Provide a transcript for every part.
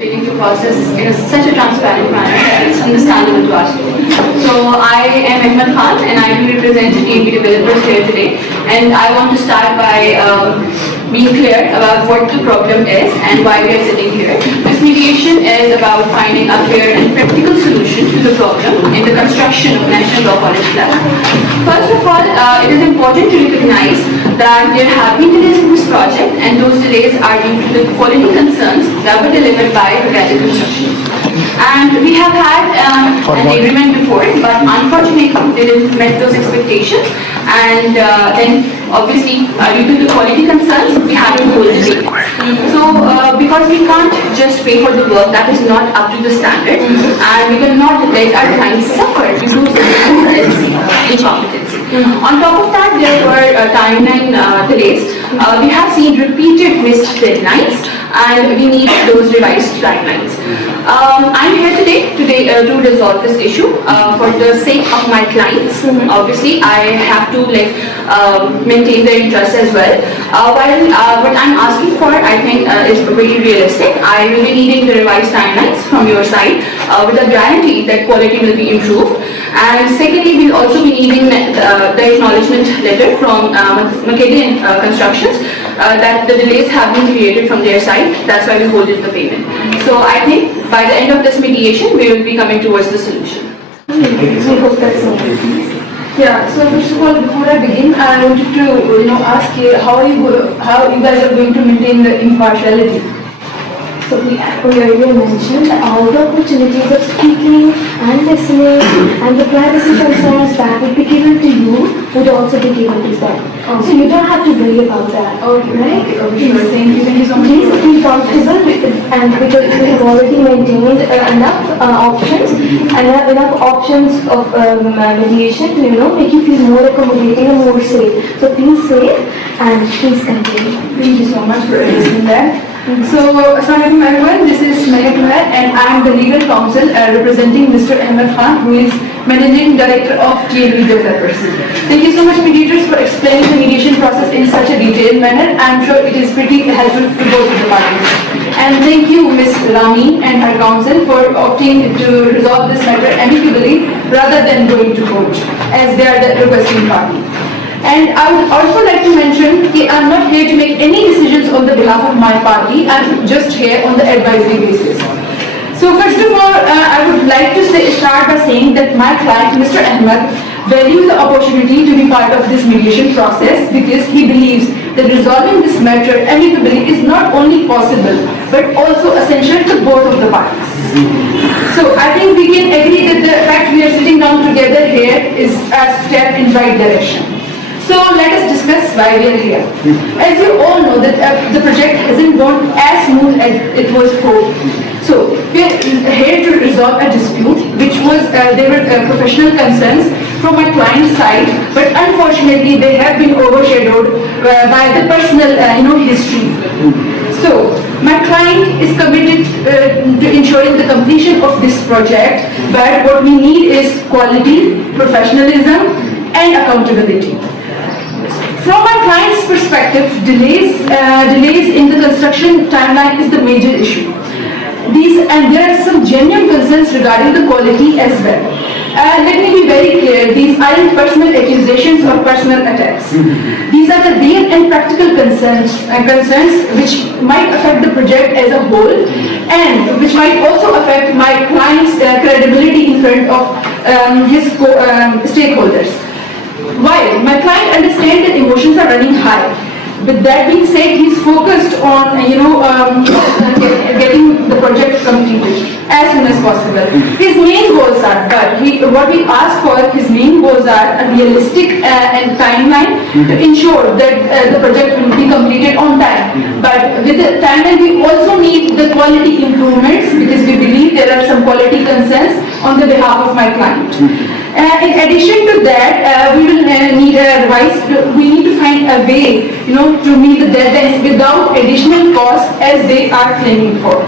Taking the process in such a transparent manner that it's understandable to us. So I am Ahmed Khan and I will represent TNV developers here today, and I want to start by being clear about what the problem is and why we are sitting here. This mediation is about finding a fair and practical solution to the problem in the construction of national law college level. First of all, it is important to recognize that there have been delays in this project, and those delays are due to the quality concerns that were delivered by Presided construction. And we have had an agreement before, but unfortunately they didn't meet those expectations, and then obviously due to the quality concerns we had to hold the date. So because we can't just pay for the work that is not up to the standard, and we will not let our clients suffer due to incompetency. On top of that, there were timeline delays. We have seen repeated missed deadlines, and we need those revised timelines. I'm here today to resolve this issue for the sake of my clients. Obviously, I have to maintain their interest as well. While what I'm asking for, I think, is very realistic. I will be needing the revised timelines from your side with a guarantee that quality will be improved. And secondly, we'll also be needing the acknowledgement letter from MICADR constructions that the delays have been created from their side. That's why we holded the payment. So I think by the end of this mediation, we will be coming towards the solution. We hope that's all. Yeah. So first of all, before I begin, I wanted to ask you how you guys are going to maintain the impartiality. So we earlier mentioned all the opportunities of speaking and listening and the privacy concerns that would be given to you would also be given to them. So you don't have to worry about that. Okay, right? Okay, sure. Thank you so much. Please feel comfortable and because we have already maintained enough options of mediation to make you feel more accommodating and more safe. So feel safe and please continue. Thank you so much for listening that. So, assalamualaikum everyone, this is MICADR and I am the legal counsel representing Mr. Ahmed Khan, who is Managing Director of TNV Developers. Thank you so much, mediators, for explaining the mediation process in such a detailed manner. I am sure it is pretty helpful to both of the parties. And thank you, Ms. Rami and her counsel, for opting to resolve this matter amicably rather than going to court, as they are the requesting party. And I would also like to mention that I am not here to make any decisions on the behalf of my party. I am just here on the advisory basis. So first of all, I would like to start by saying that my client, Mr. Ahmed, values the opportunity to be part of this mediation process because he believes that resolving this matter amicably is not only possible but also essential to both of the parties. So I think we can agree that the fact we are sitting down together here is a step in the right direction. So let us discuss why we are here. As you all know that the project hasn't gone as smooth as it was hoped. So we are here to resolve a dispute which was, there were professional concerns from my client's side, but unfortunately they have been overshadowed by the personal history. So my client is committed to ensuring the completion of this project, but what we need is quality, professionalism and accountability. From my client's perspective, delays in the construction timeline is the major issue. And there are some genuine concerns regarding the quality as well. Let me be very clear, these aren't personal accusations or personal attacks. These are the real and practical concerns which might affect the project as a whole and which might also affect my client's credibility in front of his stakeholders. While my client understands that emotions are running high, with that being said, he's focused on getting the project completed as soon as possible. His main goals are, what we ask for, his main goals are a realistic and timeline to ensure that the project will be completed on time. But with the timeline, we also need the quality improvements because we believe there are some quality concerns on the behalf of my client. In addition to that, we will need a revised. We need to find a way, to meet the deadlines without additional cost as they are claiming for.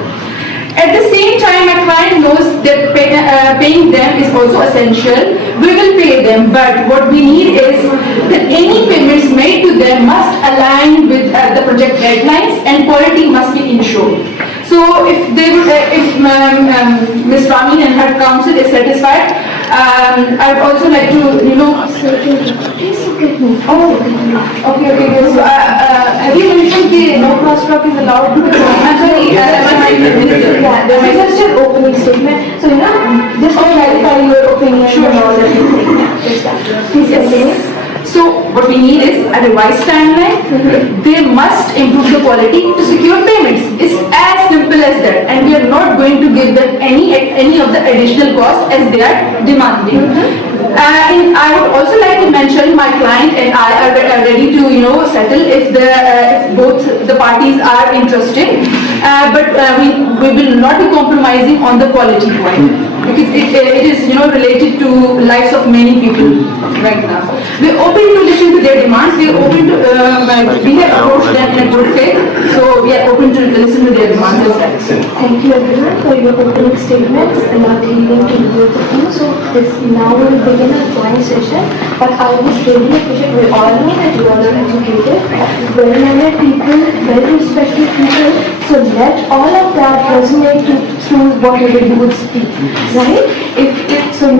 At the same time, my client knows that paying them is also essential. We will pay them, but what we need is that any payments made to them must align with the project deadlines and quality must be ensured. So if they would, if Ms. Rami and her counsel is satisfied, I would also like to, Please look at me. Oh, okay. So, have you mentioned the no cross talk is allowed? I'm sorry, Yeah, this is just your opening statement. So, just to clarify your opinion and all that you think. Just that. Please continue. So what we need is a revised timeline. They must improve the quality to secure payments. It's as simple as that, and we are not going to give them any of the additional cost as they are demanding. And I would also like to mention my client and I are ready to settle if both the parties are interested. But we will not be compromising on the quality point, because it is related to lives of many people right now. We're open to listen to their demands. We're open to we have approached them in a good faith, so we are open to listen to their demands as well. Thank you everyone for your opening statements and not leaving to both of you. So this now will begin a joint session, but I was really appreciate, we all know that you all are educated, well-mannered people, well-respected people, so let all of that resonate through whatever you would speak, right? So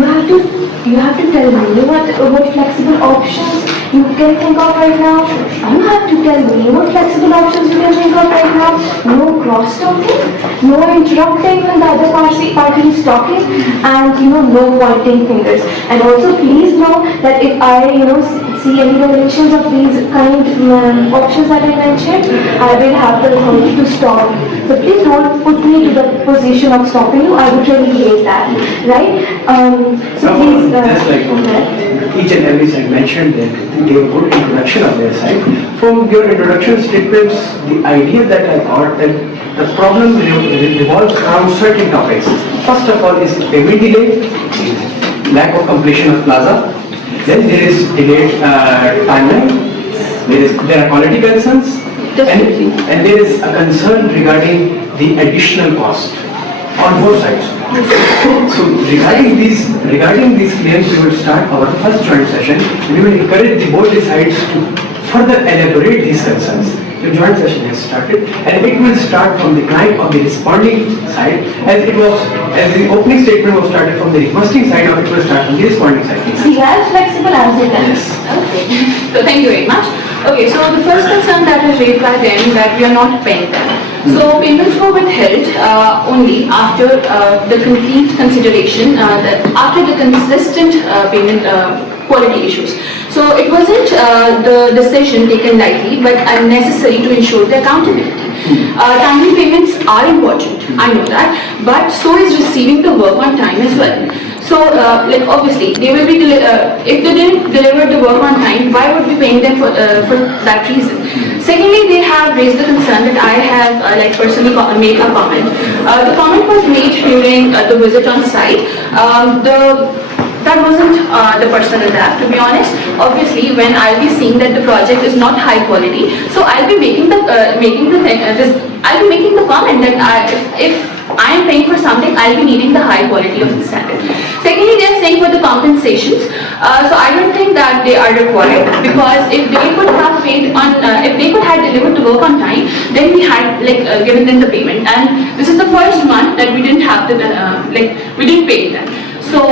you have to tell me what flexible options you can think of right now. You have to tell me what flexible options you can think of right now. No cross-talking, no interrupting when the other party is talking, and no pointing fingers. And also please know that if I see any violations of these kind of options that I mentioned, I will have the authority to stop. So please don't put me to the position of stopping you. I would really hate that, right? So please. Just like each and every side mentioned that they gave a good introduction of their side. From your introduction statements, the idea that I got that the problem revolves around certain topics. First of all is payment delay, lack of completion of plaza. Then there is delayed timeline. There are quality concerns, and there is a concern regarding the additional cost on both sides. So regarding these claims, we will start our first joint session. We will encourage both sides to further elaborate these concerns. The joint session has started, and it will start from the client on the responding side, as the opening statement was started from the requesting side, or it will start from the responding side. See, as flexible as it is. Yes. Okay. So thank you very much. Okay, so the first concern that was raised by them that we are not paying them. So payments were withheld only after the complete consideration, after the consistent payment quality issues. So it wasn't the decision taken lightly, but necessary to ensure the accountability. Timely payments are important, I know that, but so is receiving the work on time as well. So, obviously, they will be if they didn't deliver the work on time, why would we paying them for that reason? Secondly, they have raised the concern that I have personally made a comment. The comment was made during the visit on site. That wasn't the personal attack, to be honest. Obviously, when I'll be seeing that the project is not high quality, so I'll be making the comment that if I am paying for something, I'll be needing the high quality of the standard. Secondly, they are saying for the compensations. So I don't think that they are required, because if they could have paid on, if they could have delivered the work on time, then we had given them the payment. And this is the first month that we didn't have we didn't pay them. So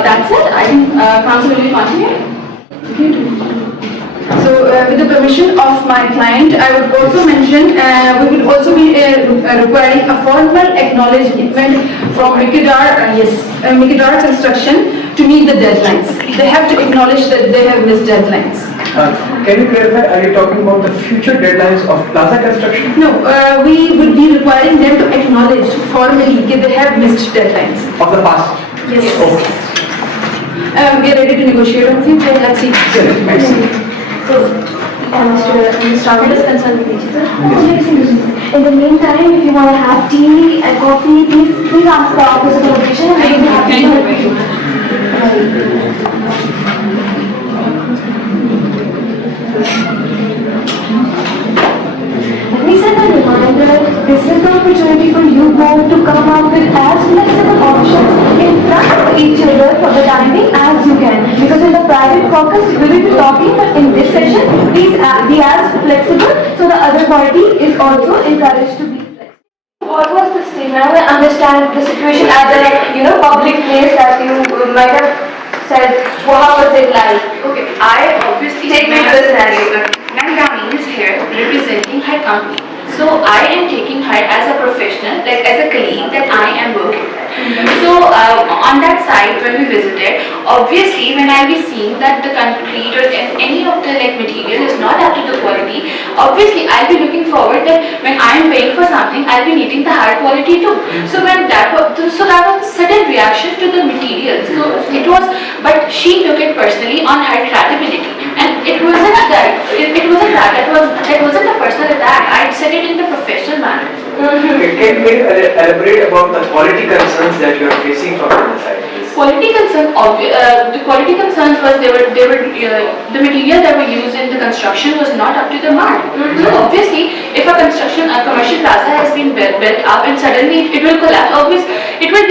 that's it. I think council will continue. So with the permission of my client, I would also mention we would also be requiring a formal acknowledgement from MICADR, MICADR construction to meet the deadlines. They have to acknowledge that they have missed deadlines. Can you clarify, are you talking about the future deadlines of plaza construction? No, we would be requiring them to acknowledge formally that they have missed deadlines. Of the past? Yes. Okay. We are ready to negotiate on future. Let's see. So, Mr. is concerned with each other. In the meantime, if you want to have tea and coffee, please ask the office of location and we will be happy to help you. Let me set a reminder, this is the opportunity for you both to come up with as flexible options in front of each other for the timing as you can. Because in the private caucus, we will be talking, but in this session, please be as flexible so the other party is also encouraged to be flexible. what was the statement? I understand the situation at the public place that you might have said. Well, how was it like? Okay, I obviously Take me to the scenario. Nandami is here representing her company. So I am taking her as a professional, like as a colleague that I am working with. So on that site when we visited, obviously when I'll be seeing that the concrete or any of the material is not up to the quality, obviously I'll be looking forward that when I am paying for something, I'll be needing the high quality too. So when that was a sudden reaction to the material. So it was, but she took it personally on her credibility, and it wasn't that. It wasn't that. It wasn't a personal attack. I said it in the professional manner. Can you elaborate about the quality concerns that you are facing from the side? Quality concern, the quality concerns was the material that were used in the construction was not up to the mark. So obviously, if a commercial plaza has been built up and suddenly it will collapse, obviously it will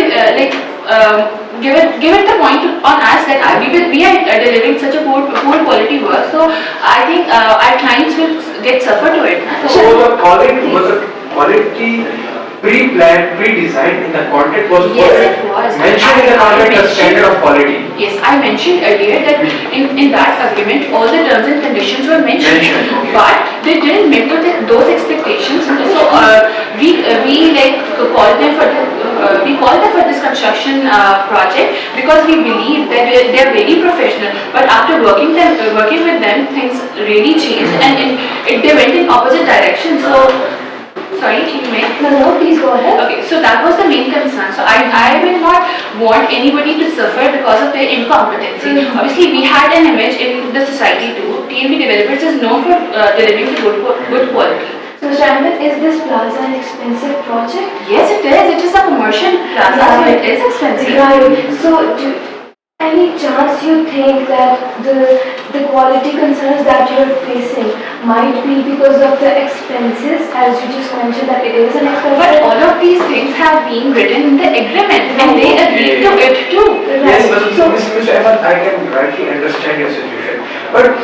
give it the point on us that we are delivering such a poor quality work. So I think our clients will get suffer to it. So the quality pre-planned, pre-designed in the contract was Yes, it was. mentioned in the contract the standard of quality. Yes, I mentioned earlier that in that agreement all the terms and conditions were mentioned. But they didn't meet those expectations. So we called them for this construction project because we believe that they are very professional. But after working with them, things really changed and they went in opposite direction. So. Sorry, you may? No, please go ahead. Okay, so that was the main concern. So I will not want anybody to suffer because of their incompetency. Obviously, we had an image in the society too. TNV Developers is known for delivering the good quality. So, Shambit, is this plaza an expensive project? Yes, it is. It is a commercial plaza, so it is expensive. Right. So, any chance you think that the quality concerns that you are facing might be because of the expenses, as you just mentioned that it is an expensive? But all of these things have been written in the agreement and they agreed to it too. Yes, but Mr. Ahmed, I can rightly understand your situation. But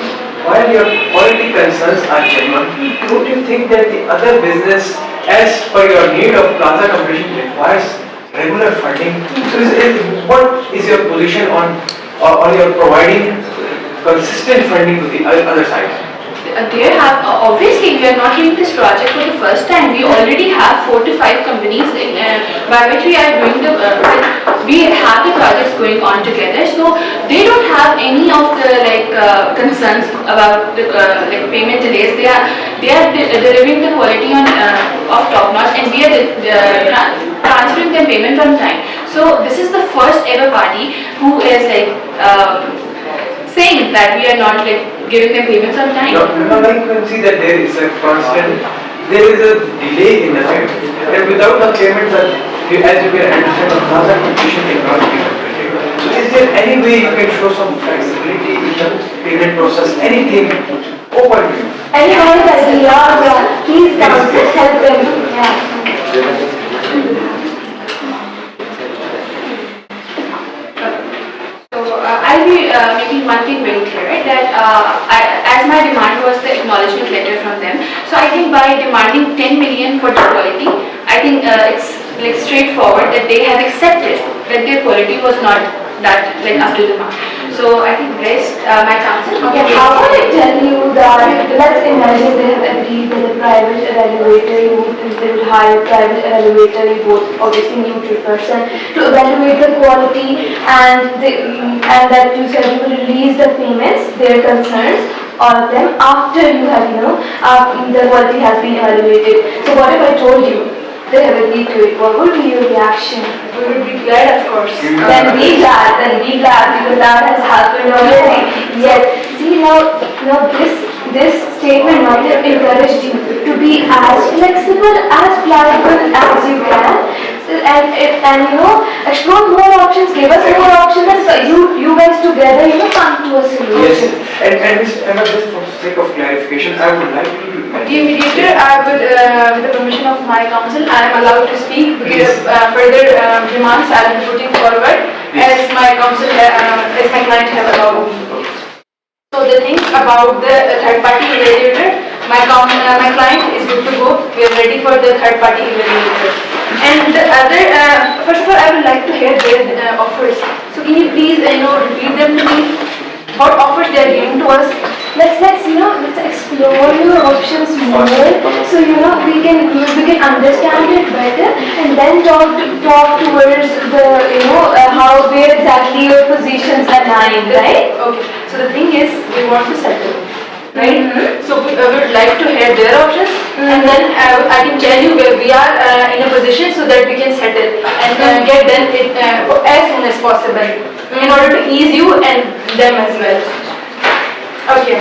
while your quality concerns are genuine, don't you think that the other business, as per your need of plaza competition, requires regular funding? So what is your position on your providing consistent funding to the other side? Obviously we are not doing this project for the first time. We already have 4 to 5 companies by which we are doing we have the projects going on together. So they don't have any of the concerns about the payment delays. They are delivering the quality of top notch, and we are transferring their payment on time. So this is the first ever party who is saying that we are not giving them payments on time. No, I can see that there is a constant, there is a delay in the payment. And without the payment, as you can understand, the plaza competition cannot be completed. So is there any way you can show some flexibility in the payment process? Anything open to you? Anyone that is please counsel, help them. I'll be making one thing very clear, that as my demand was the acknowledgement letter from them, so I think by demanding 10 million for the quality, I think it's straightforward that they have accepted that their quality was not that up to the mark. So I think rest my counsel. How would I tell you that, let's imagine they have agreed with a private evaluator, they would hire a private evaluator, you both obviously neutral person, to evaluate the quality, and that you said you will release the payments, their concerns, all of them, after you have, the quality has been evaluated. So what if I told you they have agreed to it? What would be your reaction? We would be glad, of course. Then be glad, because that has happened already. Yes. See, now this statement might have encouraged you to be as flexible, as pliable as you can, and explore more options, give us more options, and you guys together, come to a solution. Yes, and just for the sake of clarification, I would like you to Dear mediator, I would, with the permission of my counsel, I am allowed to speak because further demands I am putting forward as my counsel, as my client have allowed me. So the thing about the third party mediator, my client is good to go. We are ready for the third party evaluator. And the other, first of all, I would like to hear their offers. So can you please, repeat them to me? What offers they are giving to us? Let's explore your options more, so we can understand it better, and then talk towards the how where exactly your positions align, right? Okay. So the thing is, we want to settle, right? So we would like to hear their options, and then I can tell you where we are in a position so that we can settle and get them as soon as possible, in order to ease you and them as well. Okay.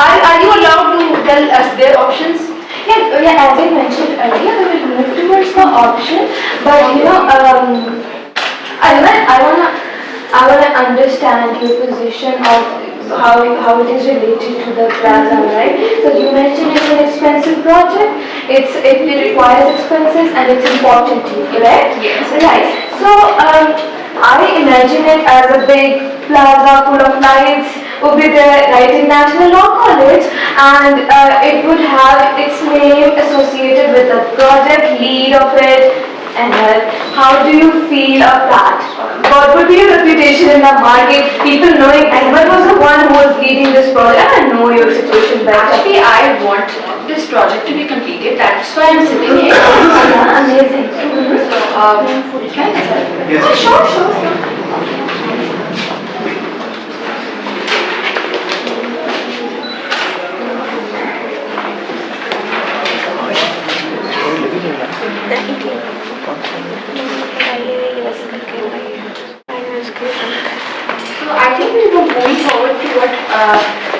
Are you allowed to tell us their options? Yeah, as I mentioned earlier, we will move towards the option, but I wanna understand your position of how it is related to the plaza, right? So you mentioned it's an expensive project, it requires expenses and it's important to you, correct? Yes. Right. So I imagine it as a big plaza full of lights, would be there right in National Law College, and it would have its name associated with the project lead of it. And how do you feel of that? What would be your reputation in the market? People knowing Ahmed was the one who was leading this project. I know your situation better. Actually, I want this project to be completed. That's why I'm sitting here. Yeah, amazing. Can I tell? Yes. Sure. So I think we were moving forward to what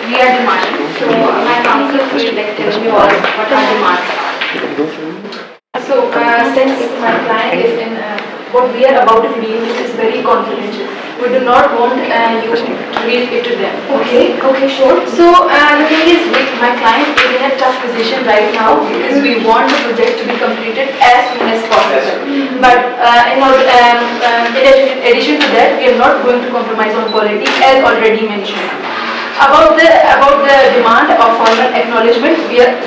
we are demanding. So my counsel will tell you all what our demands are. So since my client is in what we are about to reveal is very confidential. We do not want you to reveal it to them. Okay, sure. So the thing is, my client is in a tough position right now because we want the project to be completed as soon as possible. But in addition to that, we are not going to compromise on quality, as already mentioned. About the demand of formal acknowledgement, we are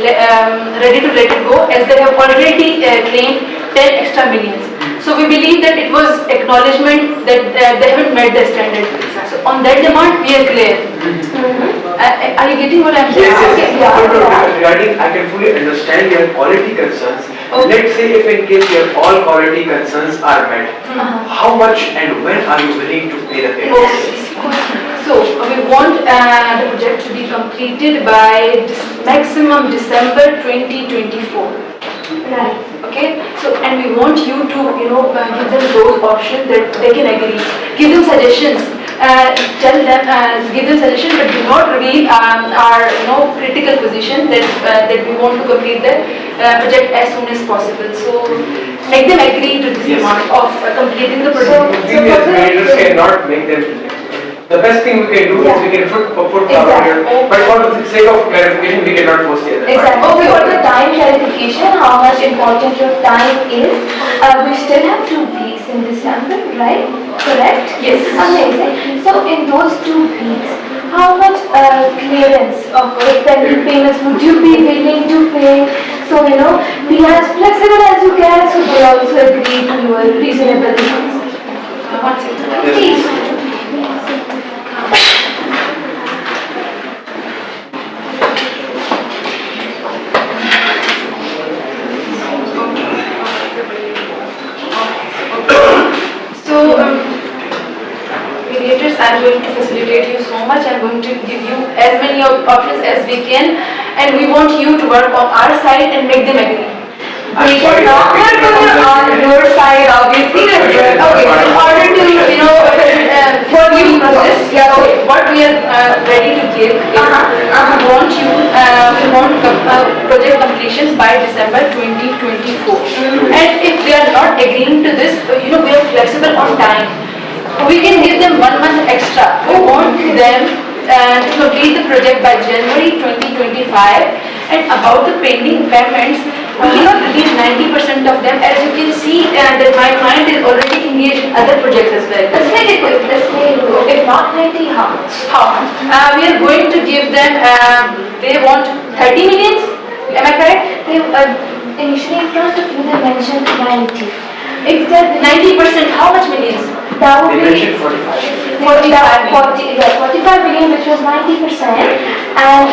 ready to let it go, as they have already claimed 10 extra millions. So we believe that it was acknowledgement that they haven't met the standard. So on that demand, we are clear. Are you getting what I'm saying? Yes. Regarding, I can fully understand your quality concerns. Let's say if in case your all quality concerns are met, how much and when are you willing to pay the payment? So we want the project to be completed by maximum December 2024. Right. Okay, so and we want you to give them those options that they can agree. Give them suggestions. Tell them, give them suggestions, but do not reveal our critical position that we want to complete the project as soon as possible. So make them agree to this amount of completing the project. We as managers cannot make them. The best thing we can do is we can put forward here, but for the sake of clarification, we cannot force the other. Exactly. Okay, for the time clarification, how much important your time is, we still have 2 weeks in December, right? Correct? Yes. Amazing. So in those 2 weeks, how much clearance of pending payments would you be willing to pay? So, be as flexible as you can, so they also agree to your reasonable demands. One second. Please. So, mediators are going to facilitate you so much. I'm going to give you as many options as we can, and we want you to work on our side and make them agree. We cannot on your side, obviously. Okay, in order to, what you process, what we are ready to give is, we want project completion by December 2024. And if they are not agreeing to this, we are flexible on time. We can give them 1 month extra. We want them to complete the project by January 2025. And about the pending payments, we cannot release 90% of them. As you can see, that my client is already engaged in other projects as well. Let's make it quick. If not 90, how much? How much? We are going to give them, they want 30 million? Am I correct? Initially in front of you they mentioned 90. If that 90%, how much millions? that would They be mentioned 45. 45 million, which was 90%, and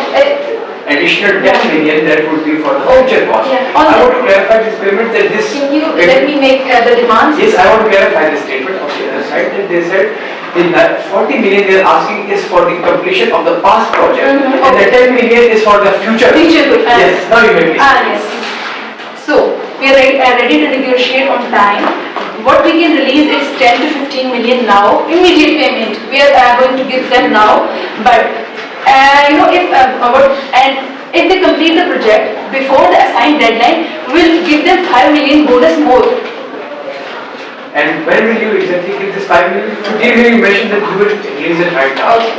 Additional 10 million that would be for the future cost. Yeah. I want to clarify this payment that this. Can you let me make the demands? Yes, I want to clarify the statement on the other side that they said in that 40 million they are asking is for the completion of the past project and the 10 million is for the future. Yes, now you may please. Yes. So, we are ready to negotiate on time. What we can release is 10 to 15 million now, immediate payment. We are going to give them now, but if they complete the project before the assigned deadline, we will give them 5 million bonus more. And when will you exactly give this 5 million? Today you mentioned that you will release it right now. Okay.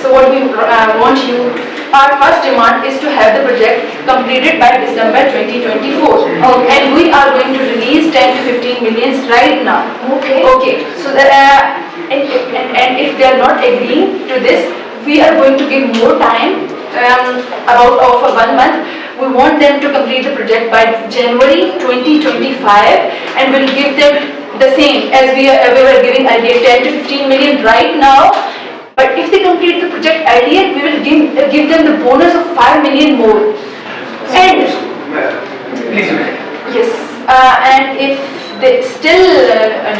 So what we want you, our first demand is to have the project completed by December 2024. And we are going to release 10 to 15 millions right now. Okay. Okay. So and if they are not agreeing to this, we are going to give more time, for 1 month. We want them to complete the project by January 2025, and we'll give them the same as we were giving earlier, 10 to 15 million right now. But if they complete the project earlier, we will give them the bonus of 5 million more. And Please do. yes, and if they still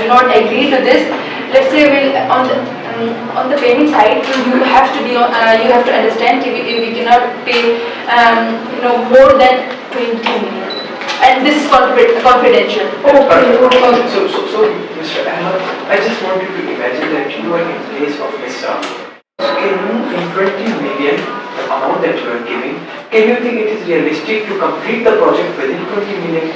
do not agree to this, let's say on the payment side, you have to understand we cannot pay more than 20 million, and this is confidential. okay. So, Mr. Ahmed, I just want you to imagine that you are in place of Ms. Rami. So can you, in 20 million, the amount that you are giving, can you think it is realistic to complete the project within 20 million?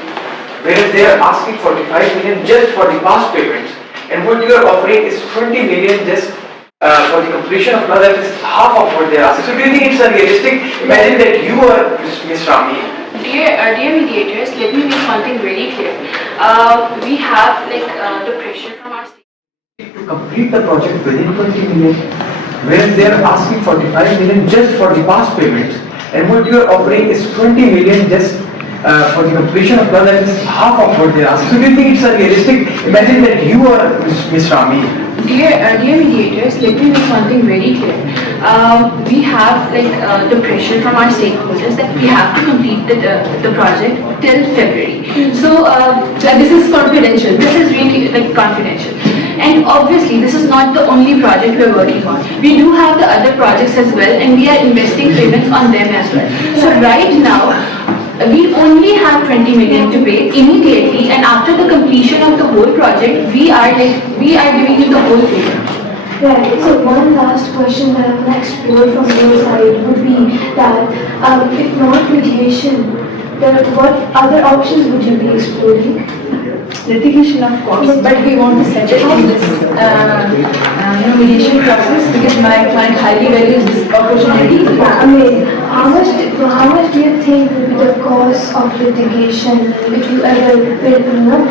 Whereas they are asking 45 million just for the past payments, and what you are offering is 20 million just for the completion of project, is half of what they are asking. So do you think it's realistic? Imagine that you are Ms. Rami. Dear mediators, let me make one thing very clear. We have the pressure from our state To complete the project within 20 million, whereas they are asking 45 million just for the past payments, and what you are offering is 20 million just for the completion of project, is half of what they are asking. So do you think it's realistic? Imagine that you are Ms. Rami. Dear mediators, let me make one thing very clear. We have the pressure from our stakeholders that we have to complete the project till February. So this is confidential. This is really confidential. And obviously, this is not the only project we are working on. We do have the other projects as well, and we are investing payments on them as well. So right now, we only have 20 million to pay immediately, and after the completion of the whole project, we are giving you the whole payment. Right. So one last question that I want to explore from your side would be that if not mediation, then what other options would you be exploring? Litigation, of course, but we want to settle in this mediation process because my client highly values this opportunity. I mean, how much do you think would be the cost of litigation if you ever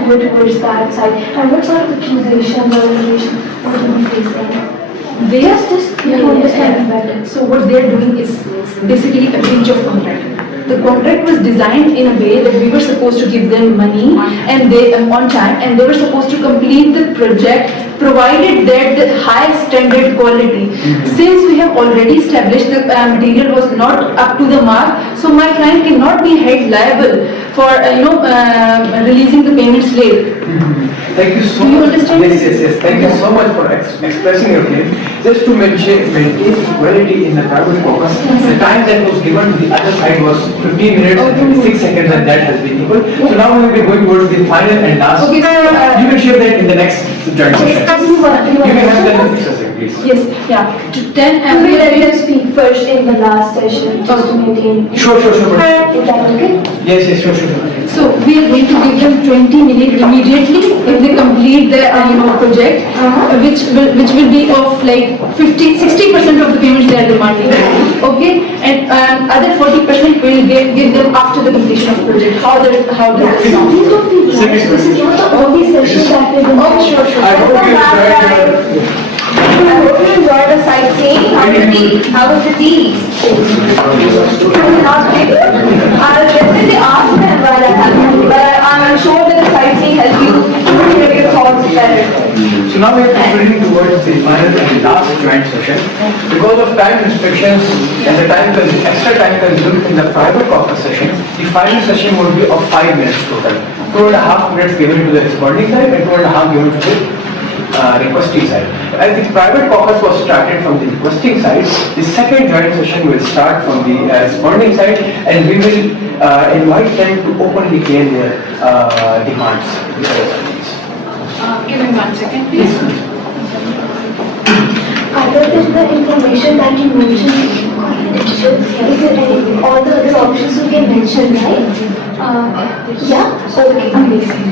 go towards that side? And what sort of accusations or allegations would you be facing? They are just understand better. So what they are doing is basically a breach of contract. The contract was designed in a way that we were supposed to give them money and they on time, and they were supposed to complete the project provided that the high standard quality. Since we have already established the material was not up to the mark, so my client cannot be held liable for releasing the payments late. Thank you so Do you much. understand? Yes. Thank you so much for expressing your claim. Just to maintain equality in the private focus, the time that was given to the other side was 15 minutes and 6 seconds, and that has been equal. So now we will be going towards the final and last. Okay, so, you can share that in the next joint session. You can have that in session, please. Yes, yeah. To 10 and We let them speak first in the last session just to maintain. Sure. Is that okay? Yes, sure. so we are going to give them 20 million immediately if they complete the project, which will be of 60% of the payments they are demanding. Okay, and other 40% will give them after the completion of the project. How does it sound? Please don't be rushed. This is not the only session that we're going to. Oh, sure. I hope you enjoyed your I hope you enjoyed the sightseeing. How was the tea? How was the tea? Not really? I'll definitely ask them why that happened, but I'm sure that the sightseeing helped you get your thoughts better. So now we are proceeding towards the final and last joint session. Because of time restrictions and the extra time consumed in the private caucus session, the final session would be of 5 minutes total. 2.5 minutes given to the responding side and 2.5 given to the requesting side. As the private caucus was started from the requesting side, the second joint session will start from the responding side, and we will invite them to openly claim their demands. Give me 1 second, please. Other than the information that you mentioned, confidential, is there any all the other options you can mention, right? Yeah? Okay, amazing.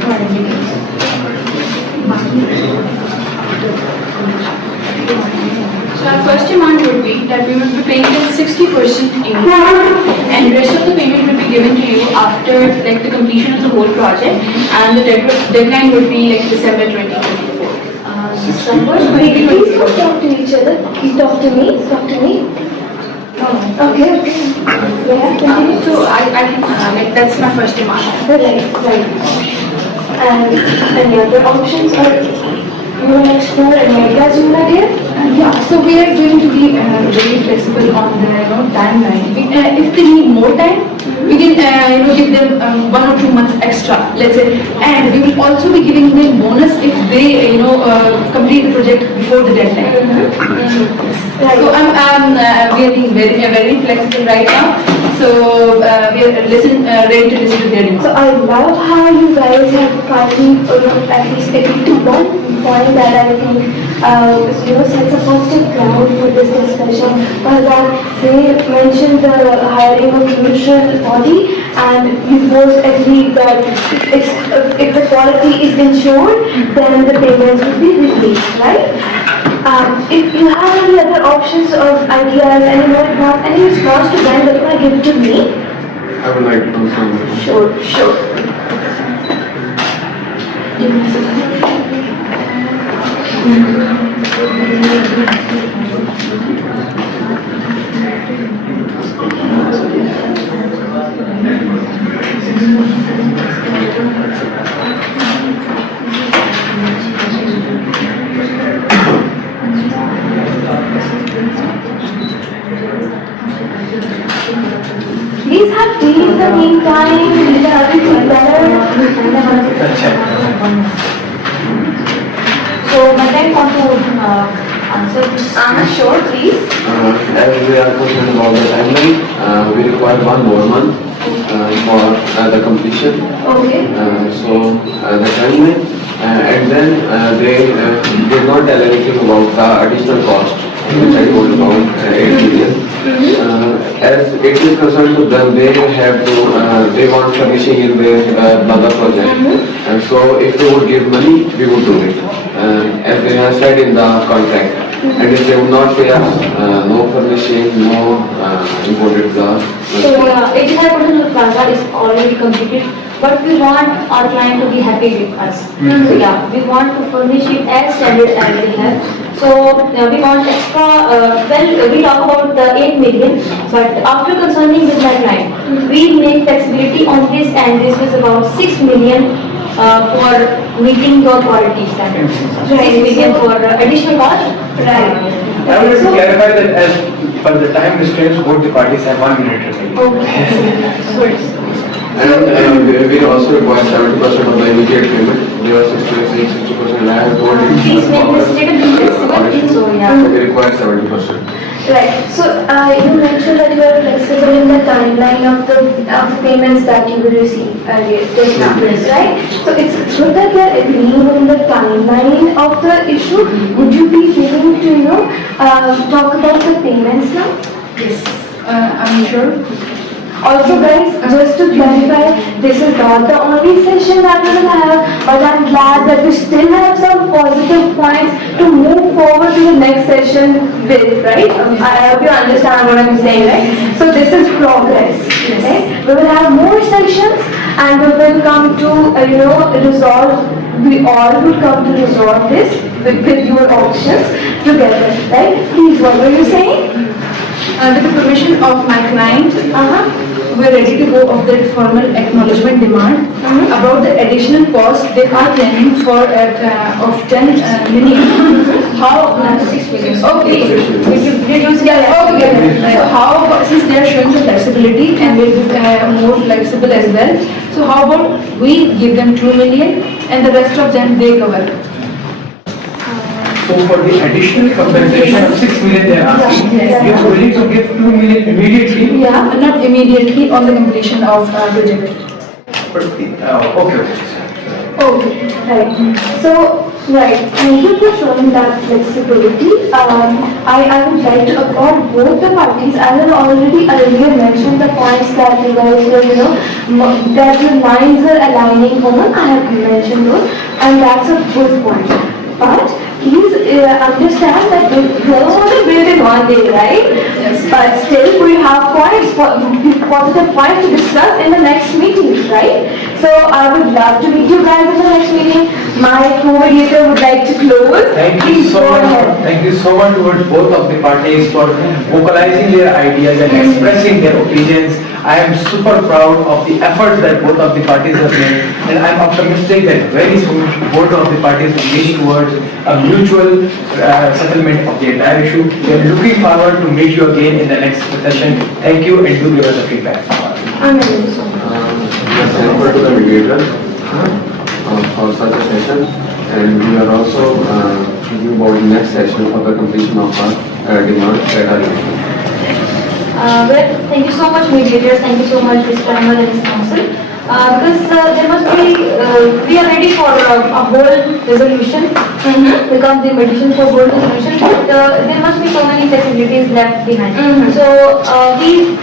So our first demand would be that we would be paying them 60% in, and rest of the payment will be given to you after like the completion of the whole project, and the deadline would be like December 2024. Please don't talk to each other. Please talk to me. Talk to me. Okay, okay. Yeah, continue. So I can like that's my first demand. Right. And any other options, or you want to explore any ideas you want to give? Yeah, so we are going to be very flexible on the timeline. If they need more time, we can give them 1 or 2 months extra, let's say, and we will also be giving them bonus if they complete the project before the deadline. Right. So we are being very flexible right now. So we are ready to listen to their demands. So I love how you guys have finally, at least agreed to one point that I think, sets a positive ground for this discussion. But that they mentioned the hiring of neutral body, and you both agreed that if the quality is ensured, then the payments will be released, right? If you have any other options of ideas, any more, any response to them that you want to give to me? I would like to know. Sure. Please have tea in the meantime, we can have it better. So, Madam, want to answer this? Sure, please. As we are concerned about the timeline, we require 1 more month for the completion. Okay. The timeline, and then they did not tell anything about the additional cost, which I told about 8 million. As it is concerned to them, they have to, they want furnishing in their Baba project. And so if they would give money, we would do it, as they have said in the contract. And if they would not pay us, no furnishing, no imported glass. So, 85% of the plaza is already completed, but we want our client to be happy with us. So, yeah, we want to furnish it as standard as they have. So, we want extra, we talk about the 8 million, but after consulting with my client, we make flexibility on this, and this was about 6 million for meeting your quality standards. 6 million for additional cost. Right. I would like to clarify that as per the time restraints, both the parties have 1 minute remaining. Okay. And we also require 70% of the immediate payment. They are 60%. I have told you. Please make this little flexible, so yeah. We require 70%. Right. So you mentioned that you are flexible in the timeline of the payments that you will receive just now, right? So it's good that you are agreeing on the timeline of the issue. Would you be willing to talk about the payments now? Yes, I'm sure. Also guys, just to clarify, this is not the only session that we will have, but I'm glad that we still have some positive points to move forward to the next session with, right? I hope you understand what I'm saying, right? So this is progress, okay? We will have more sessions, and we will come to, resolve, we all will come to resolve this with your options together, right? Please, what were you saying? With the permission of my client, we're ready to go of that formal acknowledgement demand about the additional cost they are planning for of 10 million. How? 6 million. Okay. So how, since they are showing the flexibility and will be more flexible as well, so how about we give them 2 million and the rest of them they cover? So for the additional compensation of 6 million they are asking, Yeah. you are willing to give 2 million immediately? Yeah, not immediately on the completion of project. But, okay. Okay, right. So, right, thank you for showing that flexibility. I would like to accord both the parties. I have already earlier mentioned the points that you guys were, that the lines were aligning on. I have mentioned those, and that's a good point. But please understand that we don't want to build in one day, right? Yes. But still we have points, positive points to discuss in the next meeting, right? So I would love to meet you guys in the next meeting. My co-mediator would like to close. Thank you Please so go much. ahead. Thank you so much towards both of the parties for vocalizing their ideas and expressing their opinions. I am super proud of the efforts that both of the parties have made, and I am optimistic that very soon both of the parties will reach towards a mutual settlement of the entire issue. We are looking forward to meet you again in the next session. Thank you, and do give us a feedback. I'm ready. Let's refer to the mediator for such a session, and we are also thinking about the next session for the completion of our demands that are issued. Well, thank you so much, mediators. Thank you so much, Mr. Ahmed and his council. Because there must be, we are ready for a whole resolution, become the mediation for whole resolution, but there must be so many facilities left behind. So we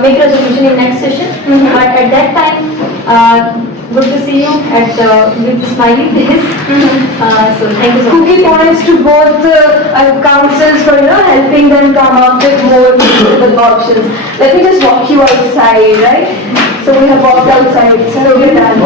make resolution in next session, but at that time, good to see you at with the smiley face. So thank you so much. Cookie points to both councils for helping them come up with more suitable options. Let me just walk you outside, right? So we have walked outside. So we're done.